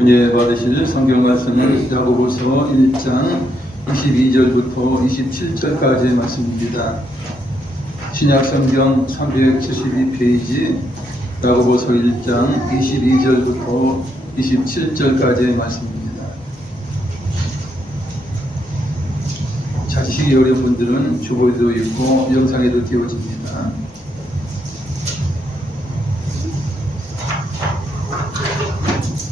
은혜 받으실 성경 말씀은 야고보서 1장 22절부터 27절까지의 말씀입니다. 신약 성경 372페이지 야고보서 1장 22절부터 27절까지의 말씀입니다. 찾으시기 어려운 분들은 주보에도 있고 영상에도 띄워집니다.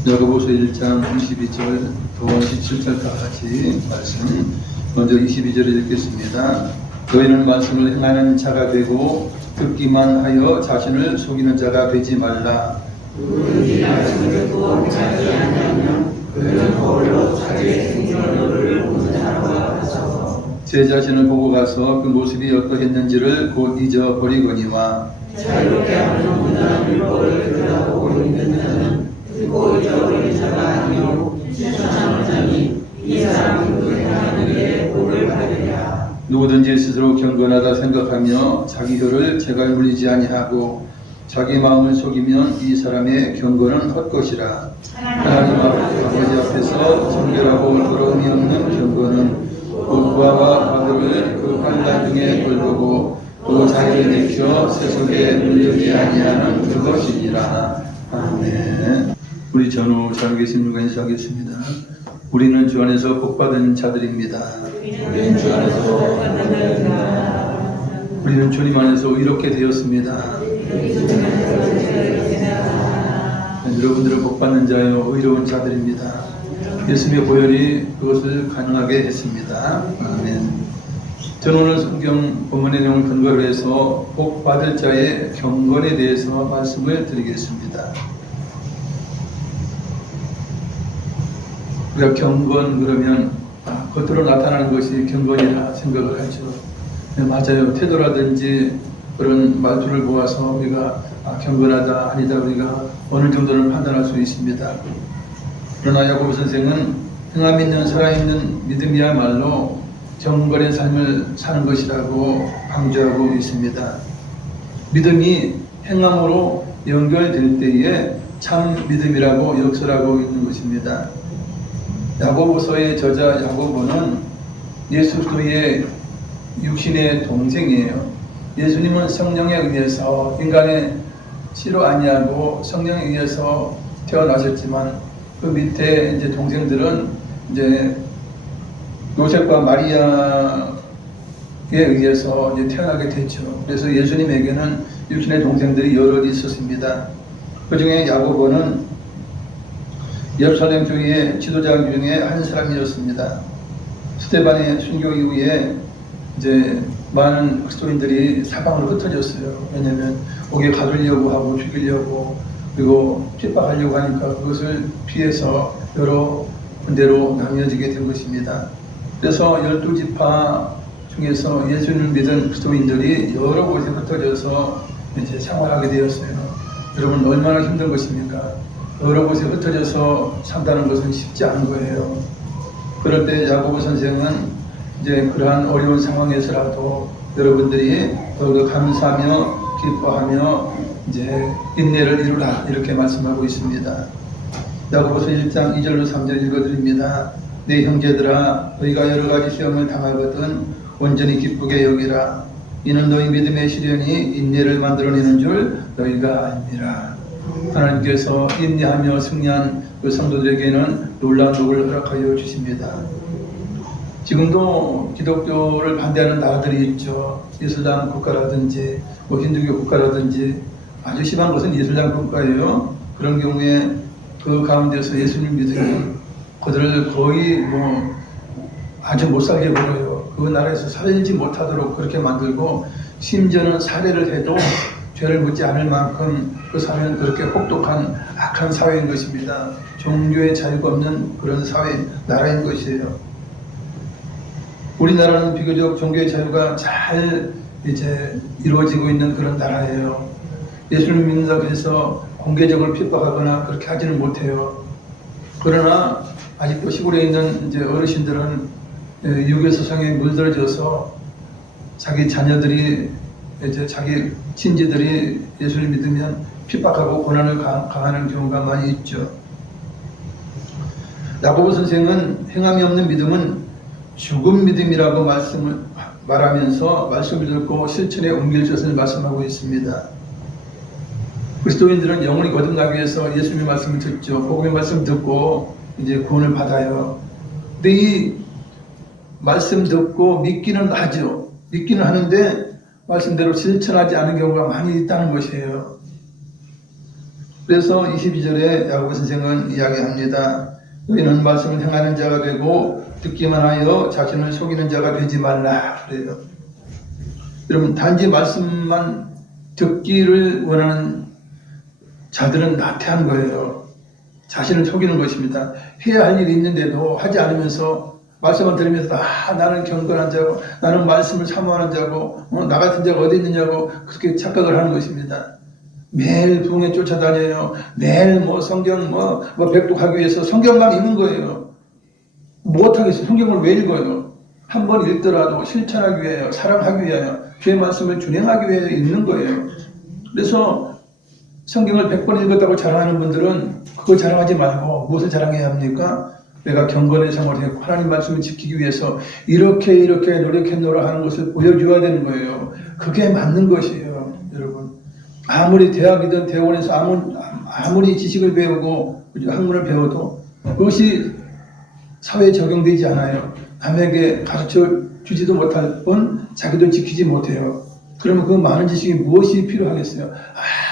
야고보서 1장 22절부터 27절까지 말씀, 먼저 22절을 읽겠습니다. 너희는 말씀을 행하는 자가 되고 듣기만 하여 자신을 속이는 자가 되지 말라. 누구든지 말씀을 듣고 행하지 않으면 그는 홀로 자기의 생존을 보는 자와 같아서 제 자신을 보고 가서 그 모습이 어떠했는지를 곧 잊어버리거니와 자유롭게 하는 문화는 율법을 들여다보고 있는 자는 듣고 잊어버린 자가 아니요 실천하는 자니 이 사람은 그 행하는 일에 복을 받으리라. 누구든지 스스로 경건하다 생각하며 자기 혀를 제갈 물리지 아니하고 자기 마음을 속이면 이 사람의 경건은 헛것이라. 하나님 아버지 앞에서 정결하고 더러움이 없는 경건은 그와 바울을 그 환난 중에 돌보고 또 자기를 지켜 세속에 물리지 아니하는 그것이니라. 아멘. 우리 전후 잘 계신 분과 인사하겠습니다. 우리는 주 안에서 복받은 자들입니다. 우리는 주 안에서 복받은 자들입니다. 우리는 주님 안에서 이렇게 되었습니다. 여러분들은 복받는 자여 의로운 자들입니다. 예수님의 보혈이 그것을 가능하게 했습니다. 아멘. 저는 오늘 성경 본문의 내용을 근거로 해서 복받을 자의 경건에 대해서 말씀을 드리겠습니다. 우리가 경건 그러면 겉으로 나타나는 것이 경건이라 생각을 하죠. 네, 맞아요. 태도라든지 그런 말투를 보아서 우리가 경건하다 아니다 우리가 어느 정도는 판단할 수 있습니다. 그러나 야고보 선생은 행함 있는 살아있는 믿음이야말로 경건의 삶을 사는 것이라고 강조하고 있습니다. 믿음이 행함으로 연결될 때에 참 믿음이라고 역설하고 있는 것입니다. 야고보서의 저자 야고보는 예수 그리스도의 육신의 동생이에요. 예수님은 성령에 의해서 인간의 씨로 아니하고 성령에 의해서 태어나셨지만 그 밑에 이제 동생들은 이제 요셉과 마리아에 의해서 이제 태어나게 됐죠. 그래서 예수님에게는 육신의 동생들이 여럿 있었습니다. 그 중에 야고보는 예루살렘 교회의 지도자 중에 한 사람이었습니다. 스데반의 순교 이후에 이제 많은 그리스도인들이 사방으로 흩어졌어요. 왜냐하면 옥에 가두려고 하고 죽이려고 그리고 핍박하려고 하니까 그것을 피해서 여러 군데로 나뉘어지게 된 것입니다. 그래서 12지파 중에서 예수님을 믿은 그리스도인들이 여러 곳에 흩어져서 이제 생활하게 되었어요. 여러분 얼마나 힘든 것입니까? 여러 곳에 흩어져서 산다는 것은 쉽지 않은 거예요. 그럴 때 야고보 선생은 이제 그러한 어려운 상황에서라도 여러분들이 더욱 감사하며 기뻐하며 이제 인내를 이루라 이렇게 말씀하고 있습니다. 야고보서 1장 2절로 3절 읽어드립니다. 내 형제들아 너희가 여러 가지 시험을 당하거든 온전히 기쁘게 여기라. 이는 너희 믿음의 시련이 인내를 만들어내는 줄 너희가 알미라. 하나님께서 인내하며 승리한 그 성도들에게는 놀라운 복을 허락하여 주십니다. 지금도 기독교를 반대하는 나라들이 있죠. 이슬람 국가라든지 힌두교 국가라든지 아주 심한 것은 이슬람 국가예요. 그런 경우에 그 가운데서 예수님 믿으면 그들을 거의 아주 못 살게 벌어요. 그 나라에서 살지 못하도록 그렇게 만들고 심지어는 살해를 해도 죄를 묻지 않을 만큼 그 사회는 그렇게 혹독한 악한 사회인 것입니다. 종교의 자유가 없는 그런 사회, 나라인 것이에요. 우리나라는 비교적 종교의 자유가 잘 이제 이루어지고 있는 그런 나라예요. 예수를 믿는다고 해서 공개적으로 핍박하거나 그렇게 하지는 못해요. 그러나 아직도 시골에 있는 이제 어르신들은 유교사상에 물들어져서 자기 자녀들이 이제 자기 친지들이 예수를 믿으면 핍박하고 고난을 강하는 경우가 많이 있죠. 야고보 선생은 행함이 없는 믿음은 죽은 믿음이라고 말하면서 말씀을 듣고 실천에 옮길 것을 말씀하고 있습니다. 그리스도인들은 영원히 거듭나기 위해서 예수님의 말씀을 듣죠. 복음의 말씀을 듣고 이제 구원을 받아요. 근데 이 말씀 듣고 믿기는 하죠. 믿기는 하는데 말씀대로 실천하지 않은 경우가 많이 있다는 것이에요. 그래서 22절에 야고보 선생은 이야기합니다. 너희는 말씀을 행하는 자가 되고 듣기만 하여 자신을 속이는 자가 되지 말라 그래요. 여러분 단지 말씀만 듣기를 원하는 자들은 나태한 거예요. 자신을 속이는 것입니다. 해야 할 일이 있는데도 하지 않으면서 말씀을 들으면서 나는 경건한 자고 나는 말씀을 사모하는 자고 나 같은 자가 어디 있느냐고 그렇게 착각을 하는 것입니다. 매일 부흥에 쫓아다녀요. 매일 성경 백독하기 위해서 성경만 읽는 거예요. 못하겠어요. 성경을 왜 읽어요? 한 번 읽더라도 실천하기 위하여, 사랑하기 위하여, 주의 말씀을 준행하기 위하여 읽는 거예요. 그래서 성경을 100번 읽었다고 자랑하는 분들은 그거 자랑하지 말고 무엇을 자랑해야 합니까? 내가 경건의 생활을 했고 하나님 말씀을 지키기 위해서 이렇게 노력했노라 하는 것을 보여줘야 되는 거예요. 그게 맞는 것이에요. 여러분 아무리 대학이든 대원에서 아무리 지식을 배우고 학문을 배워도 그것이 사회에 적용되지 않아요. 남에게 가르쳐 주지도 못할 뿐 자기도 지키지 못해요. 그러면 그 많은 지식이 무엇이 필요하겠어요?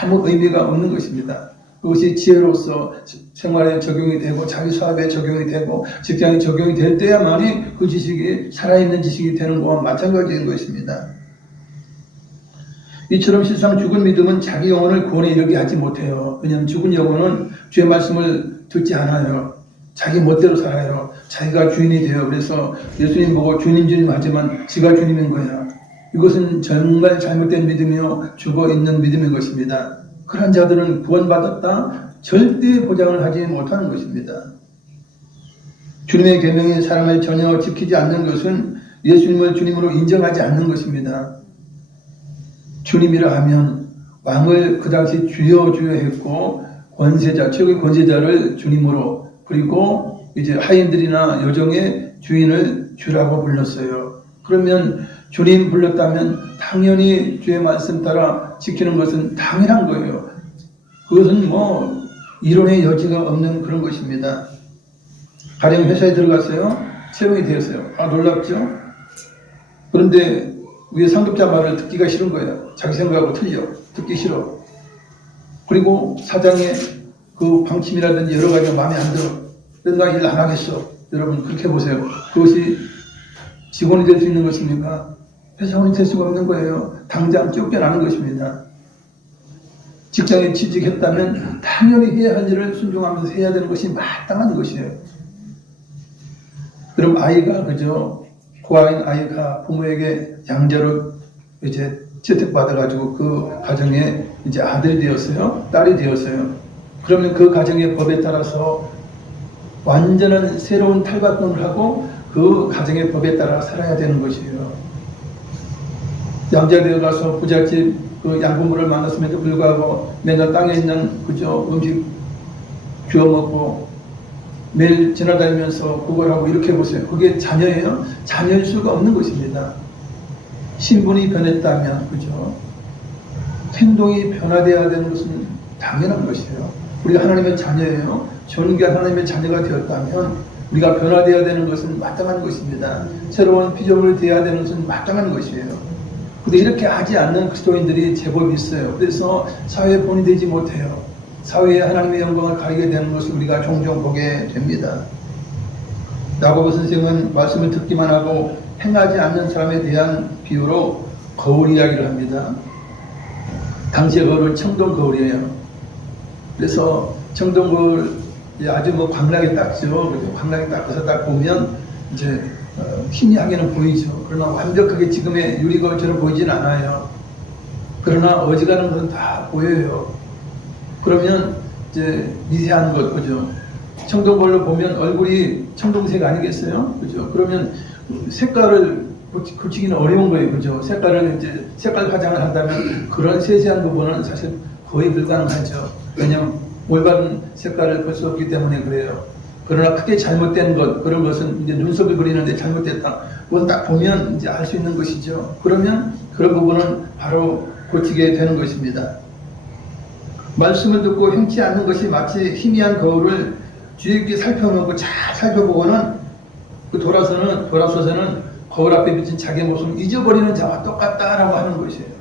아무 의미가 없는 것입니다. 그것이 지혜로서 생활에 적용이 되고 자기 사업에 적용이 되고 직장에 적용이 될 때야만이 그 지식이 살아있는 지식이 되는 것과 마찬가지인 것입니다. 이처럼 실상 죽은 믿음은 자기 영혼을 구원에 이르게 하지 못해요. 왜냐하면 죽은 영혼은 주의 말씀을 듣지 않아요. 자기 멋대로 살아요. 자기가 주인이 돼요. 그래서 예수님 보고 주님 하지만 지가 주님인 거야. 이것은 정말 잘못된 믿음이요 죽어있는 믿음인 것입니다. 그런 자들은 구원받았다 절대 보장을 하지 못하는 것입니다. 주님의 계명인 사랑을 전혀 지키지 않는 것은 예수님을 주님으로 인정하지 않는 것입니다. 주님이라 하면 왕을 그 당시 주여 했고 권세자, 최고의 권세자를 주님으로 그리고 이제 하인들이나 여종의 주인을 주라고 불렀어요. 그러면 주님 불렀다면 당연히 주의 말씀 따라 지키는 것은 당연한 거예요. 그것은 이론의 여지가 없는 그런 것입니다. 가령 회사에 들어갔어요. 채용이 되었어요. 놀랍죠? 그런데 위에 상급자 말을 듣기가 싫은 거예요. 자기 생각하고 틀려. 듣기 싫어. 그리고 사장의 그 방침이라든지 여러 가지가 마음에 안 들어. 그래서 나 일 안 하겠어. 여러분 그렇게 보세요. 그것이 직원이 될 수 있는 것입니까? 회사원이 될 수가 없는 거예요. 당장 쫓겨나는 것입니다. 직장에 취직했다면 당연히 해야 할 일을 순종하면서 해야 되는 것이 마땅한 것이에요. 그럼 아이가 고아인 아이가 부모에게 양자로 이제 채택받아가지고 그 가정에 이제 아들이 되었어요. 딸이 되었어요. 그러면 그 가정의 법에 따라서 완전한 새로운 탈바꿈을 하고 그 가정의 법에 따라 살아야 되는 것이에요. 양자 되어 가서 부잣집 그 양부모를 만났음에도 불구하고 맨날 땅에 있는 음식 주워 먹고 매일 지나다니면서 그걸 하고 이렇게 보세요. 그게 자녀예요? 자녀일 수가 없는 것입니다. 신분이 변했다면 행동이 변화되어야 되는 것은 당연한 것이에요. 우리가 하나님의 자녀예요. 존귀한 하나님의 자녀가 되었다면 우리가 변화되어야 되는 것은 마땅한 것입니다. 새로운 피조물이 되어야 되는 것은 마땅한 것이에요. 근데 이렇게 하지 않는 그리스도인들이 제법 있어요. 그래서 사회에 본이 되지 못해요. 사회에 하나님의 영광을 가리게 되는 것을 우리가 종종 보게 됩니다. 야고보 선생은 말씀을 듣기만 하고 행하지 않는 사람에 대한 비유로 거울 이야기를 합니다. 당시의 거울은 청동 거울이에요. 그래서 청동 거울 아주 광나게 닦죠. 광나게 닦아서 딱 보면 이제 희미하게는 보이죠. 그러나 완벽하게 지금의 유리거울처럼 보이진 않아요. 그러나 어지간한 것은 다 보여요. 그러면 이제 미세한 것, 청동거울로 보면 얼굴이 청동색 아니겠어요? 그러면 색깔을 고치기는 어려운 거예요. 색깔 화장을 한다면 그런 세세한 부분은 사실 거의 불가능하죠. 왜냐하면 올바른 색깔을 볼 수 없기 때문에 그래요. 그러나 크게 잘못된 것, 그런 것은 이제 눈썹을 그리는데 잘못됐다. 그건 딱 보면 이제 알 수 있는 것이죠. 그러면 그런 부분은 바로 고치게 되는 것입니다. 말씀을 듣고 행치 않는 것이 마치 희미한 거울을 주의 깊게 살펴보고 잘 살펴보고는 그 돌아서서는 거울 앞에 비친 자기 모습을 잊어버리는 자와 똑같다라고 하는 것이에요.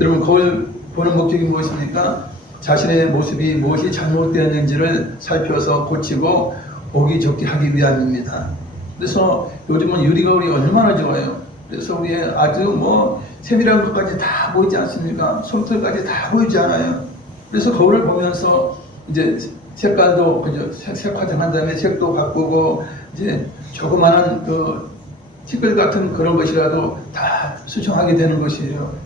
여러분, 거울 보는 목적이 무엇입니까? 자신의 모습이 무엇이 잘못되었는지를 살펴서 고치고 보기 좋게 하기 위함입니다. 그래서 요즘은 유리거울이 얼마나 좋아요. 그래서 우리 아주 세밀한 것까지 다 보이지 않습니까? 솜털까지 다 보이지 않아요. 그래서 거울을 보면서 이제 색깔도 그죠? 색 화장한 다음에 색도 바꾸고 이제 조그마한 그 티끌 같은 그런 것이라도 다 수정하게 되는 것이에요.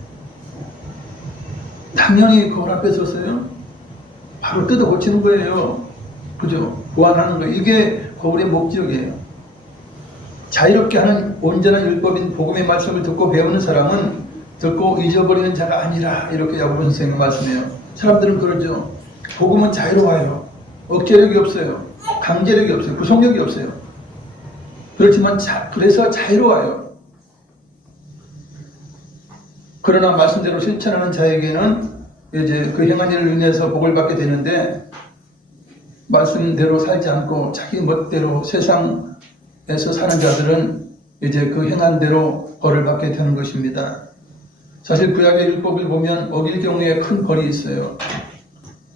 당연히 거울 앞에 섰어요. 바로 뜯어 고치는 거예요. 그죠? 보완하는 거예요. 이게 거울의 목적이에요. 자유롭게 하는 온전한 율법인 복음의 말씀을 듣고 배우는 사람은 듣고 잊어버리는 자가 아니라, 이렇게 야고보 선생님 말씀해요. 사람들은 그러죠. 복음은 자유로워요. 억제력이 없어요. 강제력이 없어요. 구속력이 없어요. 그렇지만 그래서 자유로워요. 그러나 말씀대로 실천하는 자에게는 이제 그 행한 일을 인해서 복을 받게 되는데, 말씀대로 살지 않고 자기 멋대로 세상에서 사는 자들은 이제 그 행한 대로 벌을 받게 되는 것입니다. 사실 구약의 율법을 보면 어길 경우에 큰 벌이 있어요.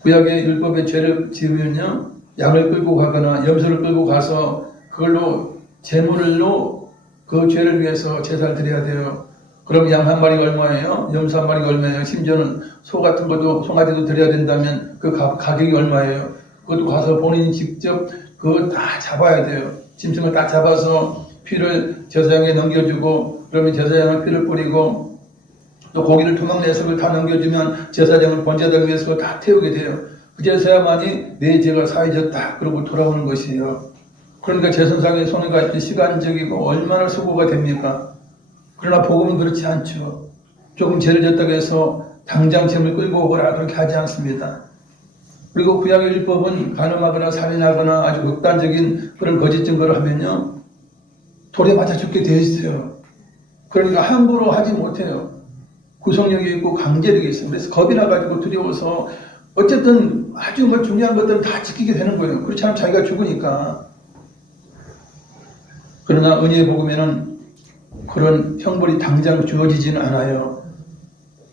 구약의 율법의 죄를 지으면요, 양을 끌고 가거나 염소를 끌고 가서 그걸로 제물로 그 죄를 위해서 제사를 드려야 돼요. 그럼 양 한 마리가 얼마예요? 염소 한 마리가 얼마예요? 심지어는 소 같은 것도, 송아지도 드려야 된다면 그 가격이 얼마예요? 그것도 가서 본인이 직접 그거 다 잡아야 돼요. 짐승을 다 잡아서 피를 제사장에 넘겨주고, 그러면 제사장은 피를 뿌리고, 또 고기를 토막내서 그걸 다 넘겨주면 제사장은 번제단 위에서 그걸 다 태우게 돼요. 그제서야만이 내 죄가 사해졌다 그러고 돌아오는 것이에요. 그러니까 제선상의 손해가 시간적이고 얼마나 수고가 됩니까? 그러나 복음은 그렇지 않죠. 조금 죄를 졌다고 해서 당장 죄를 끌고 오거라 그렇게 하지 않습니다. 그리고 구약의 율법은 간음하거나 살인하거나 아주 극단적인 그런 거짓 증거를 하면요, 돌에 맞아 죽게 되어 있어요. 그러니까 함부로 하지 못해요. 구속력이 있고 강제력이 있어요. 그래서 겁이 나가지고 두려워서 어쨌든 아주 중요한 것들은 다 지키게 되는 거예요. 그렇지 않으면 자기가 죽으니까. 그러나 은혜의 복음에는 그런 형벌이 당장 주어지지는 않아요.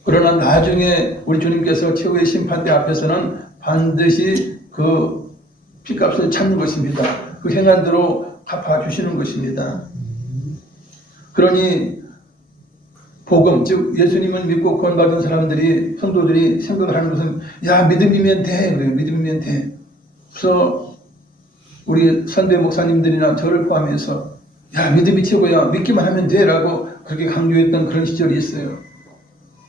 그러나 나중에 우리 주님께서 최후의 심판대 앞에서는 반드시 그 핏값을 찾는 것입니다. 그 행한 대로 갚아주시는 것입니다. 그러니 복음, 즉 예수님을 믿고 구원받은 사람들이, 성도들이 생각을 하는 것은 야, 믿음이면 돼. 그래요. 믿음이면 돼. 그래서 우리 선배 목사님들이나 저를 포함해서 야, 믿음이 최고야. 믿기만 하면 돼. 라고 그렇게 강조했던 그런 시절이 있어요.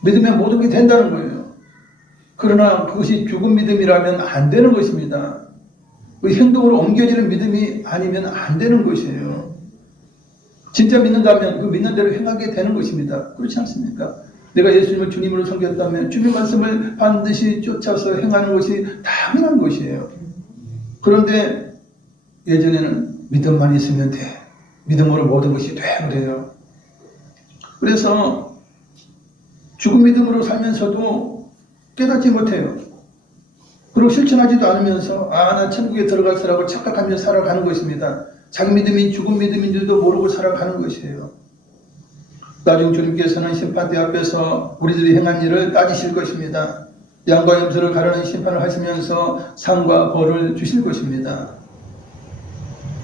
믿으면 모든 게 된다는 거예요. 그러나 그것이 죽은 믿음이라면 안 되는 것입니다. 그 행동으로 옮겨지는 믿음이 아니면 안 되는 것이에요. 진짜 믿는다면 그 믿는 대로 행하게 되는 것입니다. 그렇지 않습니까? 내가 예수님을 주님으로 섬겼다면 주님 말씀을 반드시 쫓아서 행하는 것이 당연한 것이에요. 그런데 예전에는 믿음만 있으면 돼. 믿음으로 모든 것이 돼. 그래요. 그래서 죽은 믿음으로 살면서도 깨닫지 못해요. 그리고 실천하지도 않으면서 나 천국에 들어갈 거라고 착각하면서 살아가는 것입니다. 자기 믿음이 죽은 믿음인 줄도 모르고 살아가는 것이에요. 나중 주님께서는 심판대 앞에서 우리들이 행한 일을 따지실 것입니다. 양과 염소를 가르는 심판을 하시면서 상과 벌을 주실 것입니다.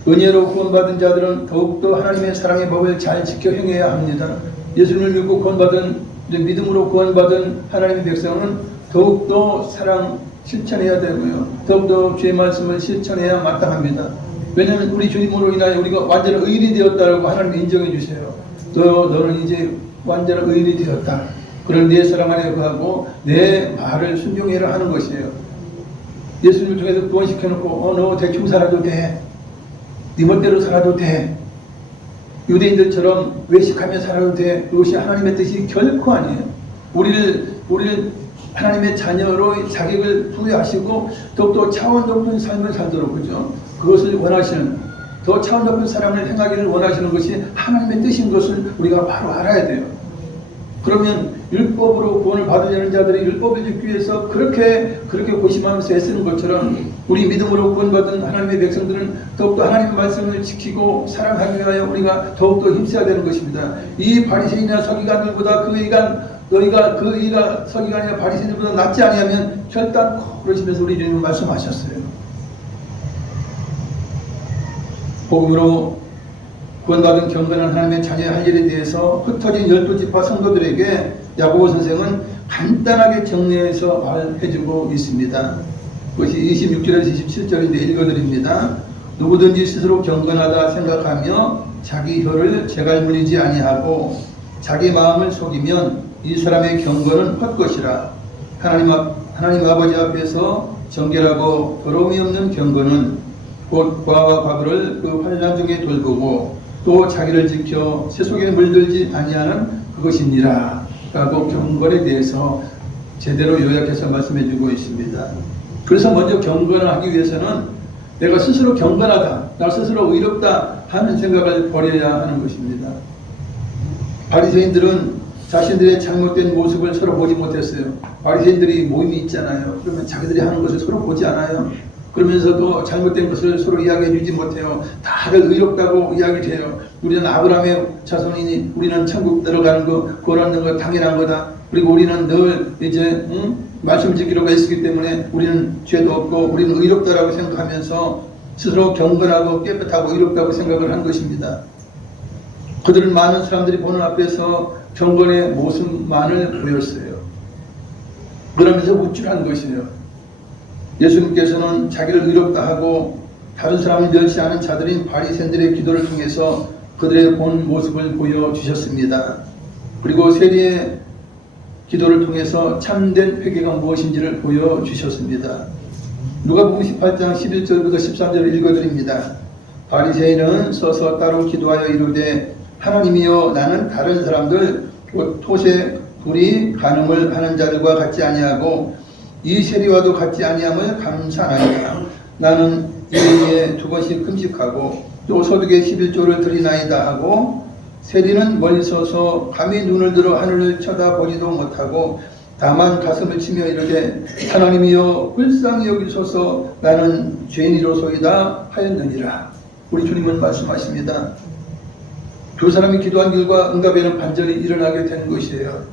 은혜로 구원받은 자들은 더욱더 하나님의 사랑의 법을 잘 지켜 행해야 합니다. 예수님을 믿고 구원받은, 믿음으로 구원받은 하나님의 백성은 더욱더 사랑 실천해야 되고요. 더욱더 주의 말씀을 실천해야 마땅합니다. 왜냐하면 우리 주님으로 인하여 우리가 완전한 의인이 되었다고 하나님이 인정해 주세요. 너는 이제 완전한 의인이 되었다. 그런 내 사랑 안에 거하고 내 말을 순종해라 하는 것이에요. 예수님을 통해서 구원시켜놓고 너 대충 살아도 돼. 네 멋대로 살아도 돼. 유대인들처럼 외식하며 살아도 돼. 그것이 하나님의 뜻이 결코 아니에요. 우리를 하나님의 자녀로 자격을 부여하시고 더욱더 차원 높은 삶을 살도록, 그죠? 그것을 원하시는, 더 차원 높은 사랑을 행하기를 원하시는 것이 하나님의 뜻인 것을 우리가 바로 알아야 돼요. 그러면 율법으로 구원을 받으려는 자들이 율법을 지키기 위해서 그렇게 고심하면서 애쓰는 것처럼 우리 믿음으로 구원받은 하나님의 백성들은 더욱더 하나님의 말씀을 지키고 사랑하기 위하여 우리가 더욱더 힘써야 되는 것입니다. 이 바리새인이나 서기관들보다 너희가 그 의가 서기관이나 바리새인들보다 낫지 아니하면 결단코 그러시면서 우리 주님은 말씀하셨어요. 복음으로 구원받은 경건한 하나님의 자녀의 할 일에 대해서 흩어진 12지파 성도들에게 야고보 선생은 간단하게 정리해서 말해주고 있습니다. 그것이 26절에서 27절인데 읽어드립니다. 누구든지 스스로 경건하다 생각하며 자기 혀를 재갈 물리지 아니하고 자기 마음을 속이면 이 사람의 경건은 헛것이라. 하나님 아버지 앞에서 정결하고 더러움이 없는 경건은 곧 과와 과부를 그 환난 중에 돌보고 또 자기를 지켜 세속에 물들지 아니하는 그것이니라 라고 경건에 대해서 제대로 요약해서 말씀해 주고 있습니다. 그래서 먼저 경건을 하기 위해서는 내가 스스로 경건하다, 나 스스로 의롭다 하는 생각을 버려야 하는 것입니다. 바리새인들은 자신들의 잘못된 모습을 서로 보지 못했어요. 바리새인들이 모임이 있잖아요. 그러면 자기들이 하는 것을 서로 보지 않아요. 그러면서도 잘못된 것을 서로 이야기해 주지 못해요. 다들 의롭다고 이야기를 해요. 우리는 아브라함의 자손이니 우리는 천국 들어가는 거, 구원 얻는 거 당연한 거다. 그리고 우리는 늘 이제 말씀 지키려고 애쓰기 때문에 우리는 죄도 없고 우리는 의롭다라고 생각하면서 스스로 경건하고 깨끗하고 의롭다고 생각을 한 것입니다. 그들은 많은 사람들이 보는 앞에서 경건의 모습만을 보였어요. 그러면서 우쭐한 것이에요. 예수님께서는 자기를 의롭다 하고 다른 사람을 멸시하는 자들인 바리새인들의 기도를 통해서 그들의 본 모습을 보여주셨습니다. 그리고 세리의 기도를 통해서 참된 회개가 무엇인지를 보여주셨습니다. 누가복음 18장 11절부터 13절을 읽어드립니다. 바리새인은 서서 따로 기도하여 이르되 하나님이여 나는 다른 사람들 곧 토세 불이 간음을 하는 자들과 같지 아니하고 이 세리와도 같지 아니함을 감사하나이다. 나는 일일에 2번씩 금식하고 또 소득의 11조를 드리나이다 하고 세리는 멀리 서서 감히 눈을 들어 하늘을 쳐다보지도 못하고 다만 가슴을 치며 이르되 하나님이여 불쌍히 여기소서 나는 죄인이로소이다 하였느니라. 우리 주님은 말씀하십니다. 두 사람이 기도한 결과 응답에는 반전이 일어나게 된 것이에요.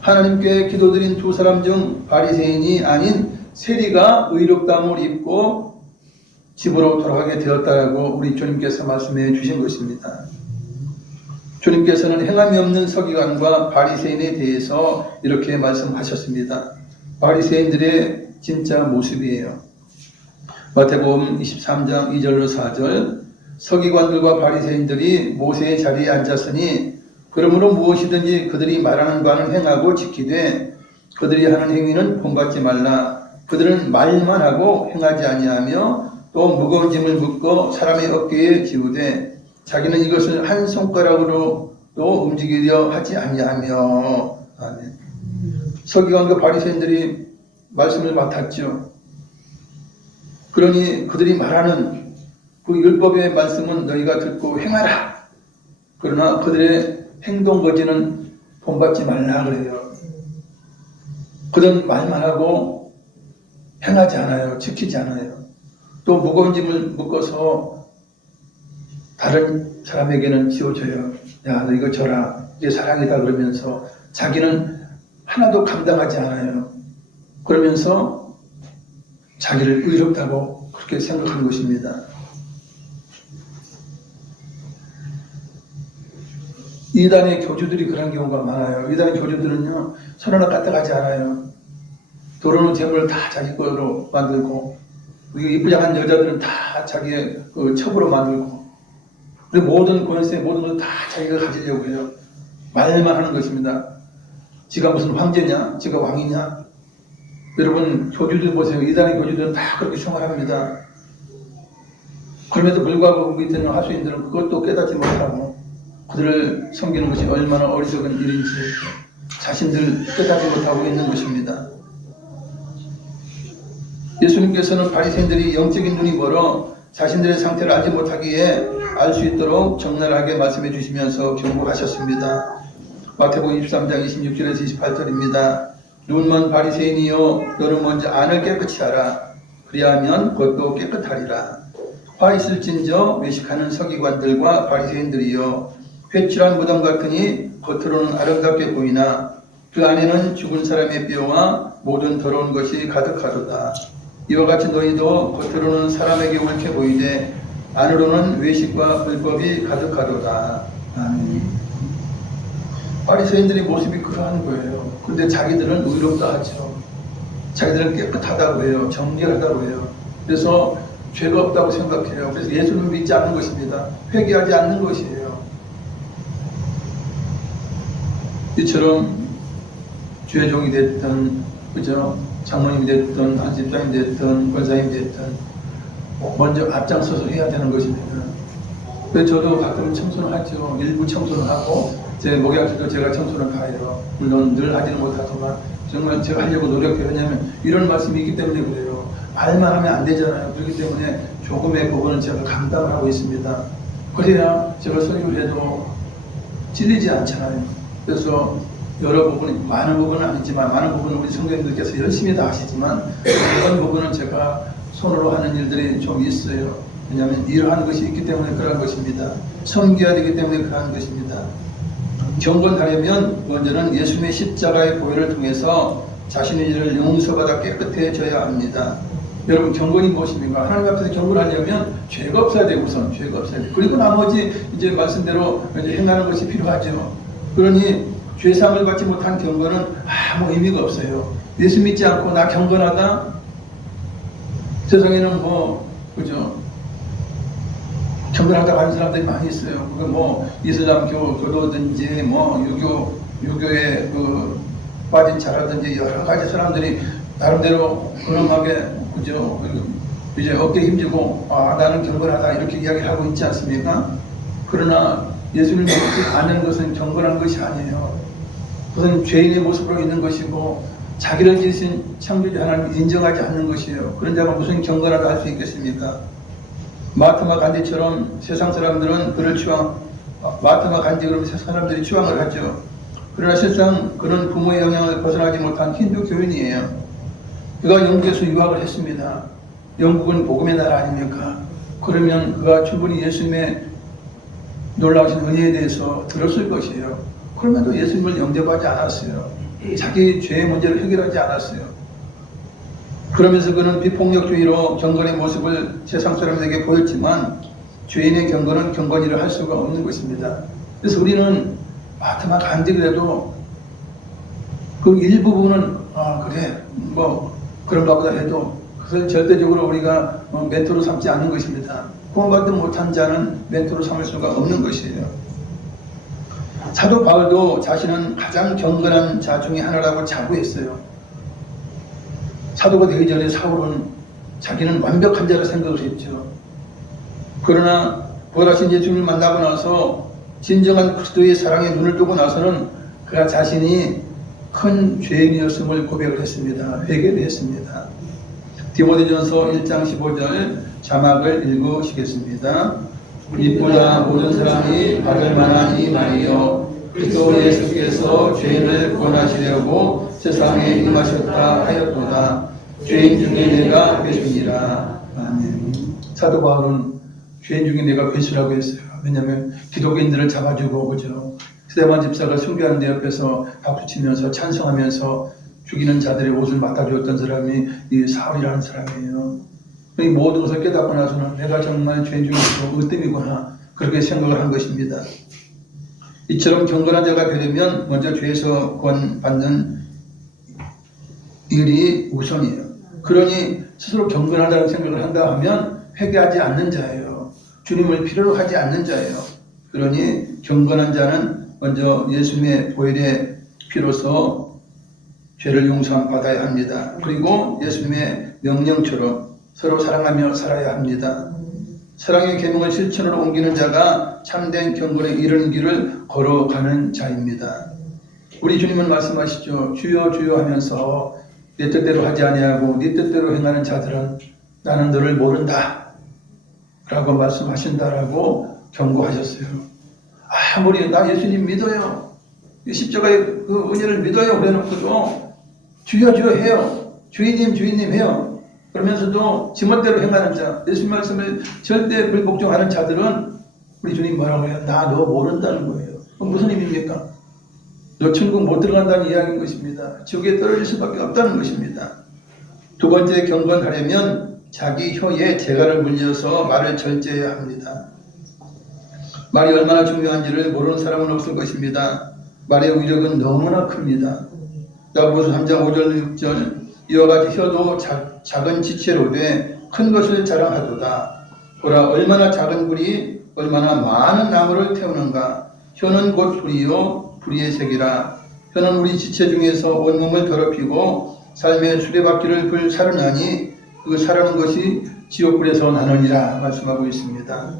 하나님께 기도드린 두 사람 중 바리새인이 아닌 세리가 의롭다함을 입고 집으로 돌아가게 되었다라고 우리 주님께서 말씀해 주신 것입니다. 주님께서는 행함이 없는 서기관과 바리새인에 대해서 이렇게 말씀하셨습니다. 바리새인들의 진짜 모습이에요. 마태복음 23장 2절로 4절 서기관들과 바리새인들이 모세의 자리에 앉았으니 그러므로 무엇이든지 그들이 말하는 바는 행하고 지키되 그들이 하는 행위는 본받지 말라. 그들은 말만 하고 행하지 아니하며 또 무거운 짐을 묶어 사람의 어깨에 지우되 자기는 이것을 한 손가락으로 또 움직이려 하지 아니하며. 아멘. 서기관과 바리새인들이 말씀을 맡았죠. 그러니 그들이 말하는 그 율법의 말씀은 너희가 듣고 행하라. 그러나 그들의 행동 거지는 본받지 말라 그래요. 그들은 말만 하고 행하지 않아요. 지키지 않아요. 또 무거운 짐을 묶어서 다른 사람에게는 지워줘요. 야, 너 이거 져라. 이게 사랑이다 그러면서 자기는 하나도 감당하지 않아요. 그러면서 자기를 의롭다고 그렇게 생각하는 것입니다. 이단의 교주들이 그런 경우가 많아요. 이단의 교주들은요, 손 하나 까딱하지 않아요. 도로는 재물을 다 자기 거로 만들고, 이쁘장한 여자들은 다 자기의 그 첩으로 만들고, 그리고 모든 권세, 모든 걸 다 자기가 가지려고 해요. 말만 하는 것입니다. 지가 무슨 황제냐? 지가 왕이냐? 여러분, 교주들 보세요. 이단의 교주들은 다 그렇게 생활합니다. 그럼에도 불구하고 밑에 있는 하수인들은 그것도 깨닫지 못하고, 그들을 섬기는 것이 얼마나 어리석은 일인지 자신들 깨닫지 못하고 있는 것입니다. 예수님께서는 바리새인들이 영적인 눈이 멀어 자신들의 상태를 알지 못하기에 알 수 있도록 적나라하게 말씀해 주시면서 경고하셨습니다. 마태복음 23장 26절에서 28절입니다. 눈먼 바리새인이여 너는 먼저 안을 깨끗이 하라. 그리하면 겉도 깨끗하리라. 화 있을진저 외식하는 서기관들과 바리새인들이여 회칠한 무덤 같으니 겉으로는 아름답게 보이나 그 안에는 죽은 사람의 뼈와 모든 더러운 것이 가득하도다. 이와 같이 너희도 겉으로는 사람에게 옳게 보이되 안으로는 외식과 불법이 가득하도다. 아멘. 바리새인들의 모습이 그러한 거예요. 근데 자기들은 의롭다 하죠. 자기들은 깨끗하다고 해요. 정결하다고 해요. 그래서 죄가 없다고 생각해요. 그래서 예수를 믿지 않는 것입니다. 회개하지 않는 것이에요. 이처럼 주의 종이 됐든, 그죠? 장모님이 됐든, 한집사님이 됐든, 권사님이 됐든, 먼저 앞장서서 해야 되는 것입니다. 그래서 저도 가끔 청소를 하죠. 일부 청소를 하고, 제 목약지도 제가 청소를 가요. 물론 늘 하지는 못하지만, 정말 제가 하려고 노력해요. 왜냐하면 이런 말씀이 있기 때문에 그래요. 말만 하면 안 되잖아요. 그렇기 때문에 조금의 부분은 제가 감당을 하고 있습니다. 그래야 제가 설교를 해도 찔리지 않잖아요. 그래서 여러 부분, 많은 부분은 아니지만 많은 부분은 우리 성도님들께서 열심히 다 하시지만 그런 부분은 제가 손으로 하는 일들이 좀 있어요. 왜냐하면 이러한 것이 있기 때문에 그러한 것입니다. 섬겨야 되기 때문에 그러한 것입니다. 경건하려면 먼저는 예수님의 십자가의 보혈을 통해서 자신의 일을 용서받아 깨끗해져야 합니다. 여러분 경건이 무엇입니까? 하나님 앞에서 경건하려면 죄가 없어야 되고 우선 죄가 없어야 돼요. 그리고 나머지 이제 말씀대로 이제 행하는 것이 필요하죠. 그러니 죄상을 받지 못한 경건은 아무 의미가 없어요. 예수 믿지 않고 나 경건하다? 세상에는 뭐 그죠? 경건하다고 하는 사람들이 많이 있어요. 그거 뭐 이슬람교 교도든지 뭐 유교에 그 빠진 자라든지 여러 가지 사람들이 나름대로 그럼하게 그죠? 이제 어깨 힘주고 나는 경건하다 이렇게 이야기를 하고 있지 않습니까? 그러나 예수를 믿지 않는 것은 경건한 것이 아니에요. 그것은 죄인의 모습으로 있는 것이고 자기를 지으신 창조주 하나님을 인정하지 않는 것이에요. 그런 자가 무슨 경건하다 할 수 있겠습니까? 마하트마 간디처럼 세상 사람들은 그를 마하트마 간디 그러면 세상 사람들이 추앙을 하죠. 그러나 실상 그런 부모의 영향을 벗어나지 못한 힌두 교인이에요. 그가 영국에서 유학을 했습니다. 영국은 복음의 나라 아닙니까? 그러면 그가 충분히 예수님의 놀라우신 은혜에 대해서 들었을 것이에요. 그럼에도 예수님을 영접하지 않았어요. 자기 죄의 문제를 해결하지 않았어요. 그러면서 그는 비폭력주의로 경건의 모습을 세상 사람들에게 보였지만 죄인의 경건은 경건이라 할 수가 없는 것입니다. 그래서 우리는 마하트마 간디 그래도 그 일부분은 그래 뭐 그런가 보다 해도 그것을 절대적으로 우리가 멘토로 삼지 않는 것입니다. 구원받지 못한 자는 멘토로 삼을 수가 없는 것이에요. 사도 바울도 자신은 가장 경건한 자 중에 하나라고 자부했어요. 사도가 되기 전에 사울은 자기는 완벽한 자라 생각을 했죠. 그러나 부활하신 예수님을 만나고 나서 진정한 그리스도의 사랑에 눈을 뜨고 나서는 그가 자신이 큰 죄인이었음을 고백을 했습니다. 회개를 했습니다. 디모데전서 1장 15절 자막을 읽으시겠습니다. 이보다 모든 사람이 받을 만한 이 말이여 그리스도 예수께서 죄인을 구원하시려고 세상에 임하셨다 하였도다. 죄인 중에 내가 괴수니라. 아멘. 사도 바울은 죄인 중에 내가 괴수라고 했어요. 왜냐하면 기독인들을 잡아주고 그죠. 스데반 집사가 순교하는 데 옆에서 박수치면서 찬송하면서 죽이는 자들의 옷을 맡아주었던 사람이 이 사울이라는 사람이에요. 이 모든 것을 깨닫고 나서는 내가 정말 죄인 중에서 으뜸이구나 그렇게 생각을 한 것입니다. 이처럼 경건한 자가 되려면 먼저 죄에서 구원받는 일이 우선이에요. 그러니 스스로 경건하다는 생각을 한다 하면 회개하지 않는 자예요. 주님을 필요로 하지 않는 자예요. 그러니 경건한 자는 먼저 예수님의 보혈의 피로서 죄를 용서함 받아야 합니다. 그리고 예수님의 명령처럼 서로 사랑하며 살아야 합니다. 사랑의 계명을 실천으로 옮기는 자가 참된 경건에 이르는 길을 걸어가는 자입니다. 우리 주님은 말씀하시죠. 주여 주여 하면서 내 뜻대로 하지 아니하고 네 뜻대로 행하는 자들은 나는 너를 모른다. 라고 말씀하신다라고 경고하셨어요. 아무리 나 예수님 믿어요. 십자가의 그 은혜를 믿어요. 그래놓고도 주여 주여 해요. 주인님 주인님 해요. 그러면서도 지멋대로 행하는 자, 예수님 말씀을 절대 불복종하는 자들은 우리 주님 뭐라고 해요? 나 너 모른다는 거예요. 그럼 무슨 의미입니까? 너 천국 못 들어간다는 이야기인 것입니다. 지옥에 떨어질 수밖에 없다는 것입니다. 두 번째 경건하려면 자기 혀에 재갈을 물려서 말을 절제해야 합니다. 말이 얼마나 중요한지를 모르는 사람은 없을 것입니다. 말의 위력은 너무나 큽니다. 야고보서 3장 5절 6절 이와 같이 혀도 작은 지체로 돼 큰 것을 자랑하도다. 보라 얼마나 작은 불이 얼마나 많은 나무를 태우는가. 혀는 곧 불이요 불의의 색이라. 혀는 우리 지체 중에서 온몸을 더럽히고 삶의 수레바퀴를 불 사르나니 그 사르는 것이 지옥불에서 나느니라 말씀하고 있습니다.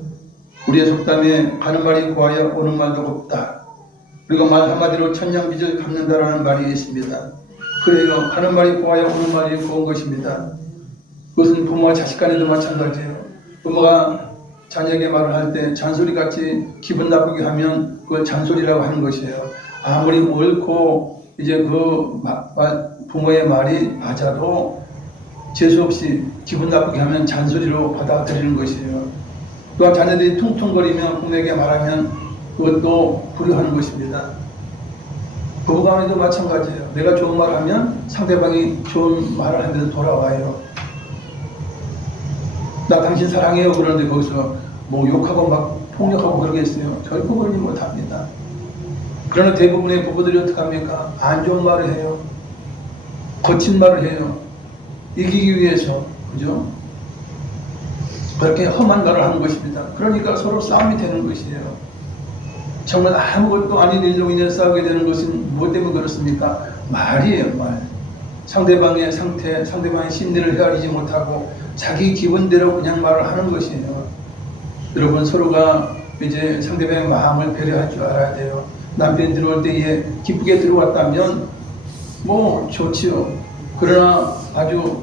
우리의 속담에 가는 말이 고하여 오는 말도 없다. 그리고 말 한마디로 천냥빚을 갚는다라는 말이 있습니다. 그래요. 가는 말이 고하여 오는 말이 고운 것입니다. 그것은 부모와 자식 간에도 마찬가지예요. 부모가 자녀에게 말을 할 때 잔소리같이 기분 나쁘게 하면 그걸 잔소리라고 하는 것이에요. 아무리 옳고 이제 그 부모의 말이 맞아도 재수없이 기분 나쁘게 하면 잔소리로 받아들이는 것이에요. 또한 자녀들이 퉁퉁거리며 부모에게 말하면 그것도 불효하는 것입니다. 부부간에도 마찬가지예요. 내가 좋은 말을 하면 상대방이 좋은 말을 하면서 돌아와요. 나 당신 사랑해요 그러는데 거기서 뭐 욕하고 막 폭력하고 그러겠어요. 결코 그러지 못합니다. 그러나 대부분의 부부들이 어떻게 합니까? 안 좋은 말을 해요. 거친 말을 해요. 이기기 위해서. 그죠? 그렇게 험한 말을 하는 것입니다. 그러니까 서로 싸움이 되는 것이에요. 정말 아무것도 아닌 일로 인해 싸우게 되는 것은 무엇 때문에 그렇습니까? 말이에요, 말. 상대방의 상태, 상대방의 심리를 헤아리지 못하고 자기 기분대로 그냥 말을 하는 것이에요. 여러분 서로가 이제 상대방의 마음을 배려할 줄 알아야 돼요. 남편이 들어올 때에 기쁘게 들어왔다면 뭐 좋지요. 그러나 아주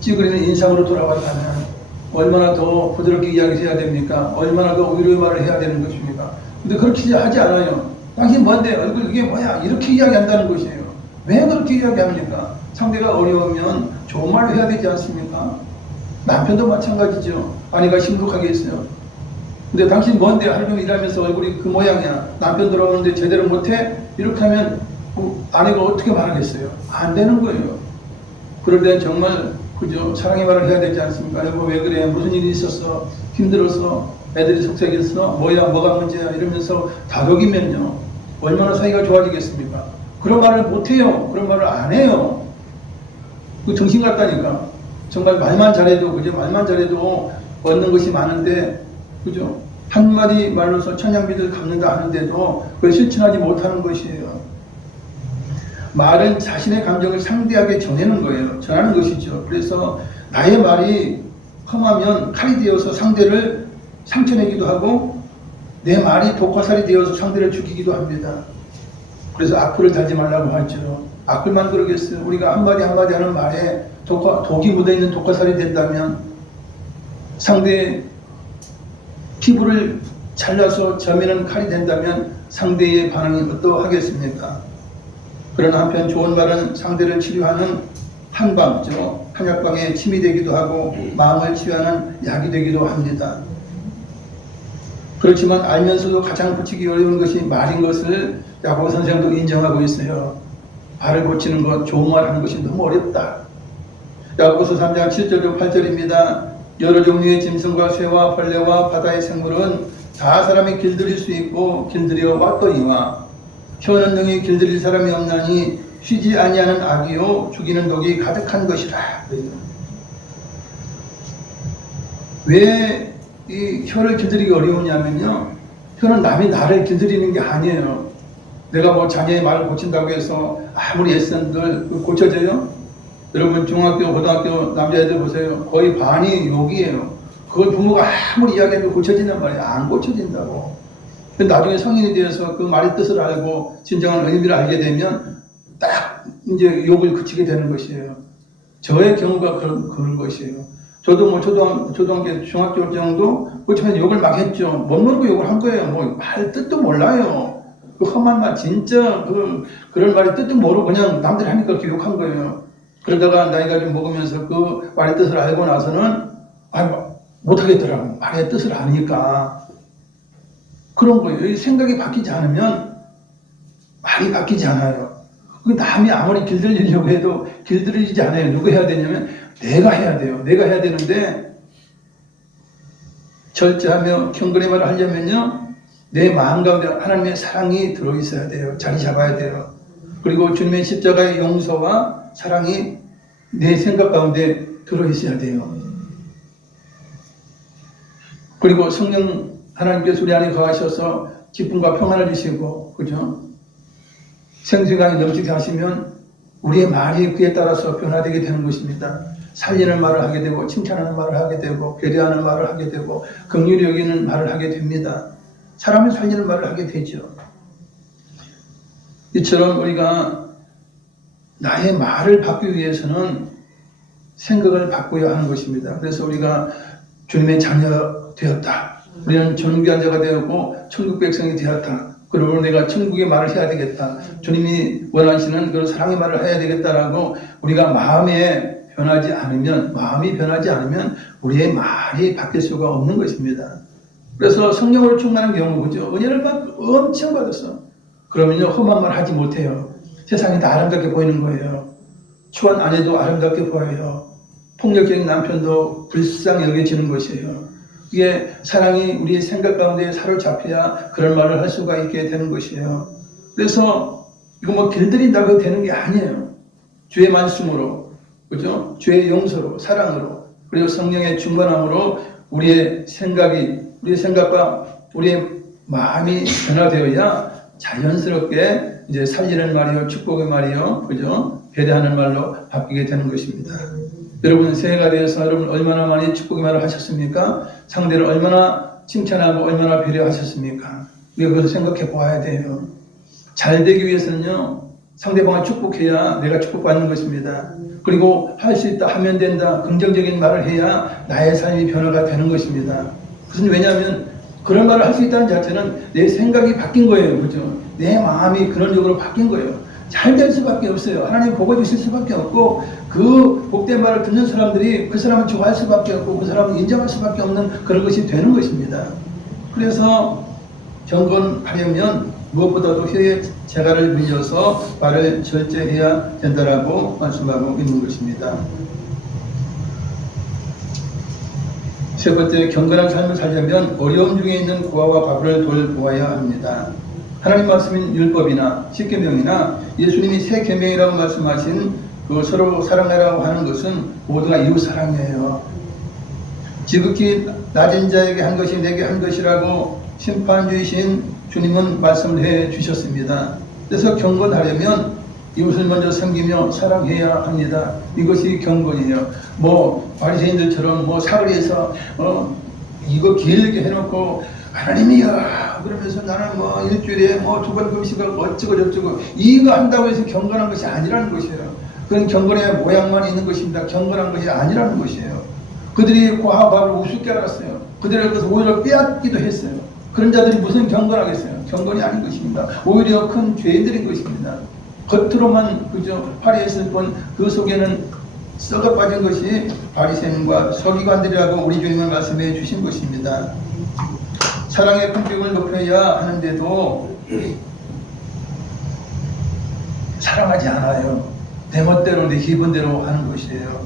찌그리는 인상으로 돌아왔다면 얼마나 더 부드럽게 이야기해야 됩니까? 얼마나 더 위로의 말을 해야 되는 것입니까? 근데 그렇게 하지 않아요. 당신 뭔데? 얼굴 이게 뭐야? 이렇게 이야기한다는 것이에요. 왜 그렇게 이야기합니까? 상대가 어려우면 좋은 말을 해야 되지 않습니까? 남편도 마찬가지죠. 아내가 심각하게 있어요. 근데 당신 뭔데? 하루 종일 일하면서 얼굴이 그 모양이야. 남편 들어오는데 제대로 못해? 이렇게 하면 아내가 어떻게 말하겠어요? 안 되는 거예요. 그럴 땐 정말 그죠? 사랑의 말을 해야 되지 않습니까? 여보 왜 그래? 무슨 일이 있었어? 힘들었어? 애들이 속삭였어? 뭐가 문제야? 이러면서 다독이면요. 얼마나 사이가 좋아지겠습니까? 그런 말을 못해요. 그런 말을 안 해요. 그 정신 같다니까. 정말 말만 잘해도, 그죠? 말만 잘해도 얻는 것이 많은데, 그죠? 한마디 말로서 천냥빚을 갚는다 하는데도 그걸 실천하지 못하는 것이에요. 말은 자신의 감정을 상대에게 전하는 거예요. 전하는 것이죠. 그래서 나의 말이 험하면 칼이 되어서 상대를 상처내기도 하고 내 말이 독화살이 되어서 상대를 죽이기도 합니다. 그래서 악플을 달지 말라고 하죠. 악플만 그러겠어요. 우리가 한마디 한마디 하는 말에 독이 묻어있는 독화살이 된다면 상대의 피부를 잘라서 점이는 칼이 된다면 상대의 반응이 어떠하겠습니까? 그러나 한편 좋은 말은 상대를 치료하는 한방죠. 한약방에 침이 되기도 하고 마음을 치유하는 약이 되기도 합니다. 그렇지만 알면서도 가장 고치기 어려운 것이 말인 것을 야고보 선생도 인정하고 있어요. 말을 고치는 것, 좋은 말 하는 것이 너무 어렵다. 야고보서 3장 7절로 8절입니다. 여러 종류의 짐승과 새와 벌레와 바다의 생물은 다 사람이 길들일 수 있고 길들여 왔더니와 혀는 능히 길들일 사람이 없나니 쉬지 아니하는 악이요 죽이는 독이 가득한 것이라. 왜 이 혀를 길들이기 어려우냐면요. 혀는 남이 나를 길들이는 게 아니에요. 내가 뭐 자녀의 말을 고친다고 해서 아무리 애쓴들 고쳐져요? 여러분 중학교, 고등학교 남자애들 보세요. 거의 반이 욕이에요. 그걸 부모가 아무리 이야기해도 고쳐진단 말이에요. 안 고쳐진다고. 근데 나중에 성인이 되어서 그 말의 뜻을 알고 진정한 의미를 알게 되면 딱 이제 욕을 그치게 되는 것이에요. 저의 경우가 그런 것이에요. 저도 뭐 초등학교, 중학교 정도 그렇지만 욕을 막 했죠. 못 모르고 욕을 한 거예요. 뭐 말 뜻도 몰라요. 그 험한 말 진짜 그런 말의 뜻도 모르고 그냥 남들이 하니까 그렇게 욕한 거예요. 그러다가 나이가 좀 먹으면서 그 말의 뜻을 알고 나서는 못하겠더라고. 말의 뜻을 아니까. 그런 거예요. 이 생각이 바뀌지 않으면 말이 바뀌지 않아요. 그 남이 아무리 길들이려고 해도 길들이지 않아요. 누가 해야 되냐면 내가 해야 돼요. 내가 해야 되는데 절제하며 경건의 말을 하려면요. 내 마음 가운데 하나님의 사랑이 들어있어야 돼요. 자리 잡아야 돼요. 그리고 주님의 십자가의 용서와 사랑이 내 생각 가운데 들어있어야 돼요. 그리고 성령 하나님께서 우리 안에 거하셔서 기쁨과 평안을 주시고, 그죠? 생생하게 넘치게 하시면 우리의 말이 그에 따라서 변화되게 되는 것입니다. 살리는 말을 하게 되고, 칭찬하는 말을 하게 되고, 배려하는 말을 하게 되고, 긍휼히 여기는 말을 하게 됩니다. 사람을 살리는 말을 하게 되죠. 이처럼 우리가 나의 말을 바꾸기 위해서는 생각을 바꿔야 하는 것입니다. 그래서 우리가 주님의 자녀 되었다. 우리는 존귀한 자가 되었고 천국 백성이 되었다. 그리고 내가 천국의 말을 해야 되겠다. 주님이 원하시는 그런 사랑의 말을 해야 되겠다라고 우리가 마음이 변하지 않으면 우리의 말이 바뀔 수가 없는 것입니다. 그래서 성령으로 충만한 경우 그죠? 은혜를 엄청 받았어. 그러면요 험한 말 하지 못해요. 세상이 다 아름답게 보이는 거예요. 추한 아내도 아름답게 보여요. 폭력적인 남편도 불쌍히 여겨지는 것이에요. 이게 사랑이 우리의 생각 가운데 사로잡혀야 그런 말을 할 수가 있게 되는 것이에요. 그래서 이거 뭐 길들인다고 되는 게 아니에요. 주의 말씀으로, 그죠? 주의 용서로, 사랑으로, 그리고 성령의 충만함으로 우리의 생각과 우리의 마음이 변화되어야 자연스럽게 이제 살리는 말이요, 축복의 말이요, 그죠? 배려하는 말로 바뀌게 되는 것입니다. 여러분 새해가 되어서 여러분 얼마나 많이 축복의 말을 하셨습니까? 상대를 얼마나 칭찬하고 얼마나 배려하셨습니까? 우리가 그것을 생각해 보아야 돼요. 잘 되기 위해서는요 상대방을 축복해야 내가 축복받는 것입니다. 그리고 할 수 있다, 하면 된다, 긍정적인 말을 해야 나의 삶이 변화가 되는 것입니다. 그것은 왜냐하면 그런 말을 할 수 있다는 자체는 내 생각이 바뀐 거예요. 그죠? 내 마음이 그런 쪽으로 바뀐 거예요. 잘 될 수밖에 없어요. 하나님 복을 주실 수밖에 없고 그 복된 말을 듣는 사람들이 그 사람을 좋아할 수밖에 없고 그 사람을 인정할 수밖에 없는 그런 것이 되는 것입니다. 그래서 경건하려면 무엇보다도 혀에 재갈을 물려서 말을 절제해야 된다라고 말씀하고 있는 것입니다. 세 번째, 경건한 삶을 살려면 어려움 중에 있는 고아와 바보를 돌보아야 합니다. 하나님 말씀인 율법이나 십계명이나 예수님이 새 계명이라고 말씀하신 그 서로 사랑하라고 하는 것은 모두가 이웃 사랑이에요. 지극히 낮은 자에게 한 것이 내게 한 것이라고 심판주이신 주님은 말씀을 해 주셨습니다. 그래서 경건하려면 이웃을 먼저 섬기며 사랑해야 합니다. 이것이 경건이에요. 뭐 바리새인들처럼 뭐 사거리에서 이거 길게 해놓고 하나님이여 그러면서 나는 뭐 일주일에 뭐 2번 금식을 어쩌고 저쩌고 이거 한다고 해서 경건한 것이 아니라는 것이에요. 그건 경건의 모양만 있는 것입니다. 경건한 것이 아니라는 것이에요. 그들이 고아와 바보를 우습게 알았어요. 그들의 것을 오히려 빼앗기도 했어요. 그런 자들이 무슨 경건하겠어요? 경건이 아닌 것입니다. 오히려 큰 죄인들인 것입니다. 겉으로만 그저 화려했을 뿐 그 속에는 썩어 빠진 것이 바리새인과 서기관들이라고 우리 주님은 말씀해 주신 것입니다. 사랑의 품격을 높여야 하는데도 사랑하지 않아요. 내 멋대로 내 기분대로 하는 것이에요.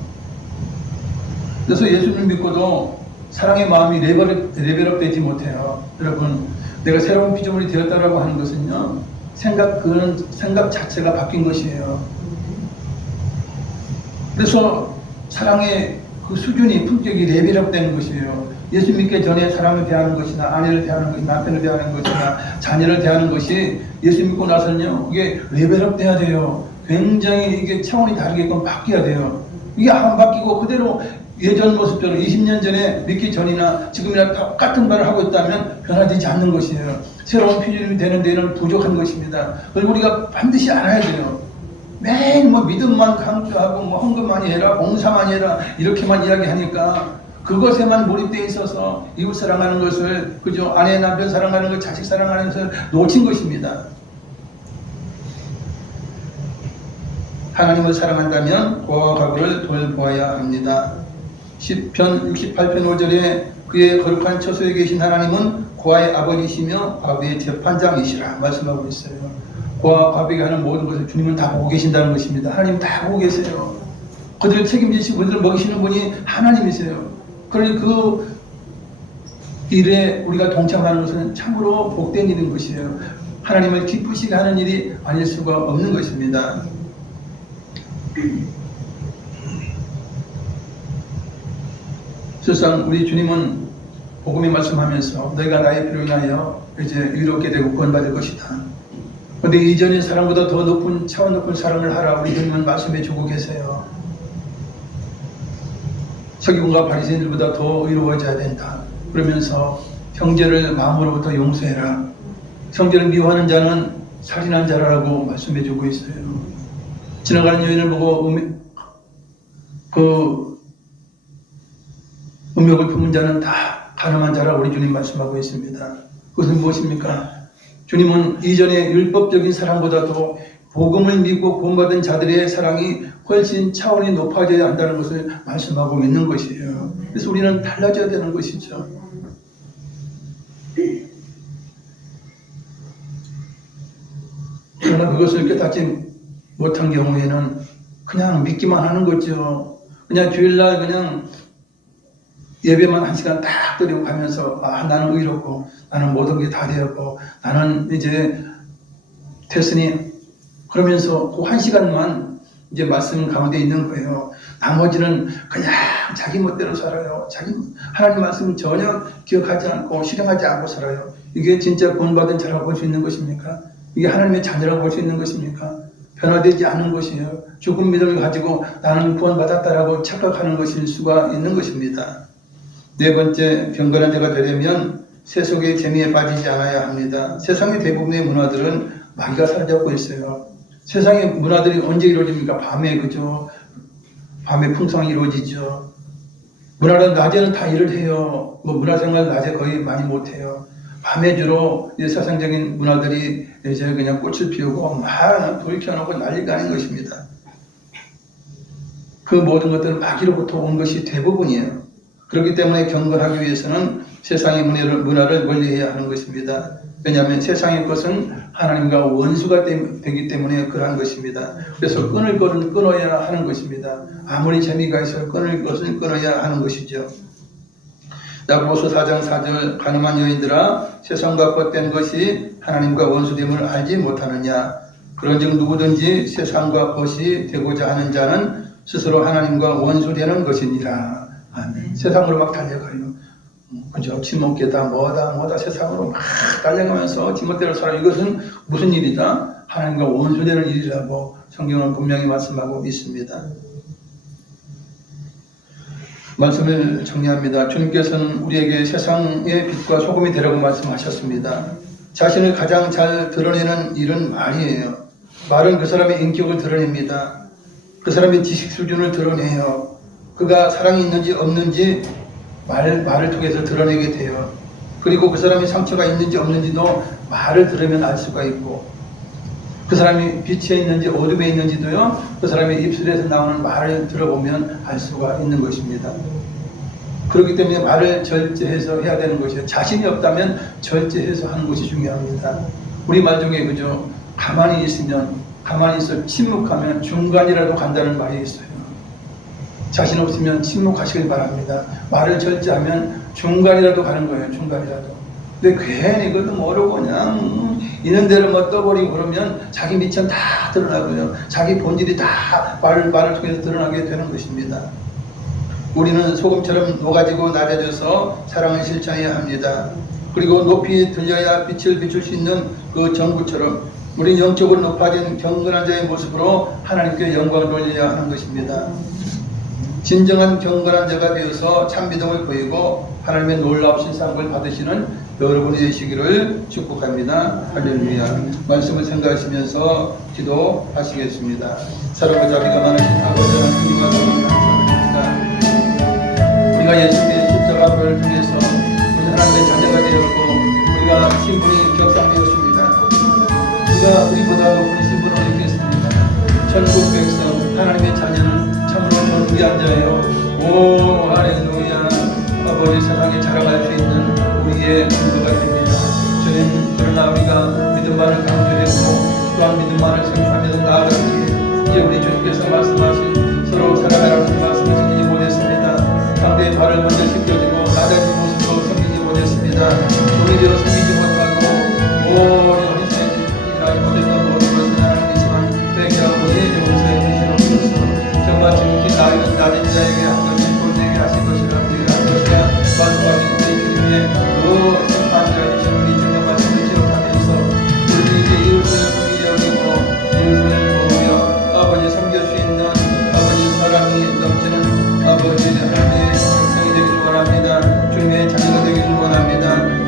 그래서 예수님을 믿고도 사랑의 마음이 레벨업 되지 못해요. 여러분 내가 새로운 피조물이 되었다라고 하는 것은요 그런 생각 자체가 바뀐 것이에요. 그래서 사랑의 그 수준이 품격이 레벨업 되는 것이에요. 예수 믿기 전에 사람을 대하는 것이나 아내를 대하는 것이나 남편을 대하는 것이나 자녀를 대하는 것이 예수 믿고 나서는요 이게 레벨업 돼야 돼요. 굉장히 이게 차원이 다르게끔 바뀌어야 돼요. 이게 안 바뀌고 그대로 예전 모습대로 20년 전에 믿기 전이나 지금이나 똑같은 말을 하고 있다면 변화되지 않는 것이에요. 새로운 피조물이 되는 데는 부족한 것입니다. 그리고 우리가 반드시 알아야 돼요. 매일 뭐 믿음만 강조하고 뭐 헌금 많이 해라, 봉사 많이 해라 이렇게만 이야기하니까 그것에만 몰입되어 있어서 이웃 사랑하는 것을, 그죠? 아내 남편 사랑하는 것, 자식 사랑하는 것을 놓친 것입니다. 하나님을 사랑한다면 고아와 과부를 돌보아야 합니다. 시편 68편 5절에 그의 거룩한 처소에 계신 하나님은 고아의 아버지시며 과부의 재판장이시라 말씀하고 있어요. 고아와 과부에게 하는 모든 것을 주님은 다 보고 계신다는 것입니다. 하나님 다 보고 계세요. 그들을 책임지시고 그들을 먹이시는 분이 하나님이세요. 그러니 그 일에 우리가 동참하는 것은 참으로 복된 일인 것이에요. 하나님을 기쁘시게 하는 일이 아닐 수가 없는 것입니다. 실상 우리 주님은 복음의 말씀하면서 너희가 나의 피로 인하여 이제 의롭게 되고 구원받을 것이다. 그런데 이전의 사랑보다 더 높은 차원 높은 사랑을 하라 우리 주님은 말씀해 주고 계세요. 서기관과 바리새인들보다 더 의로워져야 된다. 그러면서 형제를 마음으로부터 용서해라. 형제를 미워하는 자는 살인한 자라고 말씀해 주고 있어요. 지나가는 여인을 보고 음욕을 품은 자는 다 가늠한 자라고 우리 주님 말씀하고 있습니다. 그것은 무엇입니까? 주님은 이전의 율법적인 사랑보다도 복음을 믿고 구원받은 자들의 사랑이 훨씬 차원이 높아져야 한다는 것을 말씀하고 있는 것이에요. 그래서 우리는 달라져야 되는 것이죠. 그러나 그것을 깨닫지 못한 경우에는 그냥 믿기만 하는 거죠. 그냥 주일날 그냥 예배만 1시간 딱 드리고 가면서 나는 의롭고 나는 모든 게 다 되었고 나는 이제 됐으니 그러면서 그 1시간만 이제 말씀 가운데 있는 거예요. 나머지는 그냥 자기 멋대로 살아요. 자기 하나님 말씀 전혀 기억하지 않고 실행하지 않고 살아요. 이게 진짜 구원받은 자라고 볼 수 있는 것입니까? 이게 하나님의 자녀라고 볼 수 있는 것입니까? 변화되지 않은 것이에요. 죽은 믿음을 가지고 나는 구원받았다라고 착각하는 것일 수가 있는 것입니다. 네 번째, 경건한 자가 되려면 세속의 재미에 빠지지 않아야 합니다. 세상의 대부분의 문화들은 마귀가 사로잡고 있어요. 세상의 문화들이 언제 이루어집니까? 밤에, 그죠? 밤에 풍성이 이루어지죠. 문화는 낮에는 다 일을 해요. 뭐 문화생활 낮에 거의 많이 못해요. 밤에 주로 세상적인 문화들이 이제 그냥 꽃을 피우고 막 불 켜놓고 난리가 아닌 것입니다. 그 모든 것들은 마귀로부터 온 것이 대부분이에요. 그렇기 때문에 경건하기 위해서는 세상의 문화를 멀리해야 하는 것입니다. 왜냐하면 세상의 것은 하나님과 원수가 되기 때문에 그러한 것입니다. 그래서 끊을 것은 끊어야 하는 것입니다. 아무리 재미가 있어도 끊을 것은 끊어야 하는 것이죠. 야고보서 4장 4절 가늠한 여인들아 세상과 헛된 것이 하나님과 원수됨을 알지 못하느냐. 그런즉 누구든지 세상과 것이 되고자 하는 자는 스스로 하나님과 원수되는 것이니라. 아멘. 세상으로 막 달려가요. 그죠? 지목계다 뭐다 세상으로 막 달려가면서 지멋대로 살아. 이것은 무슨 일이다? 하나님과 원수되는 일이라고 성경은 분명히 말씀하고 있습니다. 말씀을 정리합니다. 주님께서는 우리에게 세상의 빛과 소금이 되라고 말씀하셨습니다. 자신을 가장 잘 드러내는 일은 말이에요. 말은 그 사람의 인격을 드러냅니다. 그 사람의 지식 수준을 드러내요. 그가 사랑이 있는지 없는지 말을 통해서 드러내게 돼요. 그리고 그 사람이 상처가 있는지 없는지도 말을 들으면 알 수가 있고, 그 사람이 빛에 있는지 어둠에 있는지도요, 그 사람의 입술에서 나오는 말을 들어보면 알 수가 있는 것입니다. 그렇기 때문에 말을 절제해서 해야 되는 것이에요. 자신이 없다면 절제해서 하는 것이 중요합니다. 우리 말 중에 그죠? 가만히 있어 침묵하면 중간이라도 간다는 말이 있어요. 자신 없으면 침묵하시길 바랍니다. 말을 절제하면 중간이라도 가는 거예요. 중간이라도. 근데 괜히 그것도 모르고 그냥 있는 대로 뭐 떠버리고 그러면 자기 미천 다 드러나고요. 자기 본질이 다 말을 통해서 드러나게 되는 것입니다. 우리는 소금처럼 녹아지고 낮아져서 사랑을 실천해야 합니다. 그리고 높이 들려야 빛을 비출 수 있는 그 전구처럼 우리 영적으로 높아진 경건한 자의 모습으로 하나님께 영광을 돌려야 하는 것입니다. 진정한 경건한 자가 되어서 참 믿음을 보이고 하나님의 놀라우신 상을 받으시는 여러분이 되시기를 축복합니다. 할렐루야. 말씀을 생각하시면서 기도하시겠습니다. 사랑과 자비가 많으신 아버지 하나님과 감사합니다. 우리가 예수님의 십자가를 통해서 우리 하나님의 자녀가 되었고 우리가 신분이 격상되었습니다. 누가 우리보다 높은 신분을 얻겠습니다. 천국 백성 하나님의 자녀는 참으로 귀한 자예요. 오 할렐루야. 아버지 세상에 자랑할 수 있는 우리의 근거가 됩니다. 저는 그러나 우리가 믿음만을 강조했고 또한 믿음만을 생각하며 나아가기에 이제 우리 주님께서 말씀하신 서로 살아가라는 말씀을 섬기지 못했습니다. 상대의 발을 먼저 씻겨주고 낮아진 모습으로 섬기지 못했습니다. 오히려 섬기지 못하고 오히려 희생이라 못했던 모든 것은 하나님이지만 회개하고 용서해 주시옵소서. 정말 지극히 낮은 자에게 한 것이 본에게 하신 것이라 우리가 한 것이라 말씀하신 우리 주님의 그 선판자 되신 우리 주님 말씀을 기억하면서 우리 이웃을 섬기려 여기고 이웃을 보며 아버지 섬길 수 있는 아버지 사랑이 넘치는 아버지 하나님의 백성이 되기를 원합니다. 주님의 자녀가 되기를 원합니다.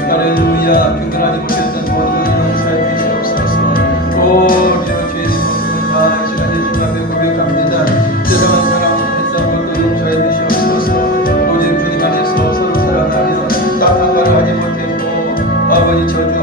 할렐루야. 경건하지 못했던 모든 용서해 주시옵소서. 오 주의 모습을 다 시간 예수 앞에 고백합니다. 세상은 사랑했던 것도 용서해 주시옵소서. 오직 주님 안에서 서로 사랑하며 딱한 말을 하지 못했고 아버지 저주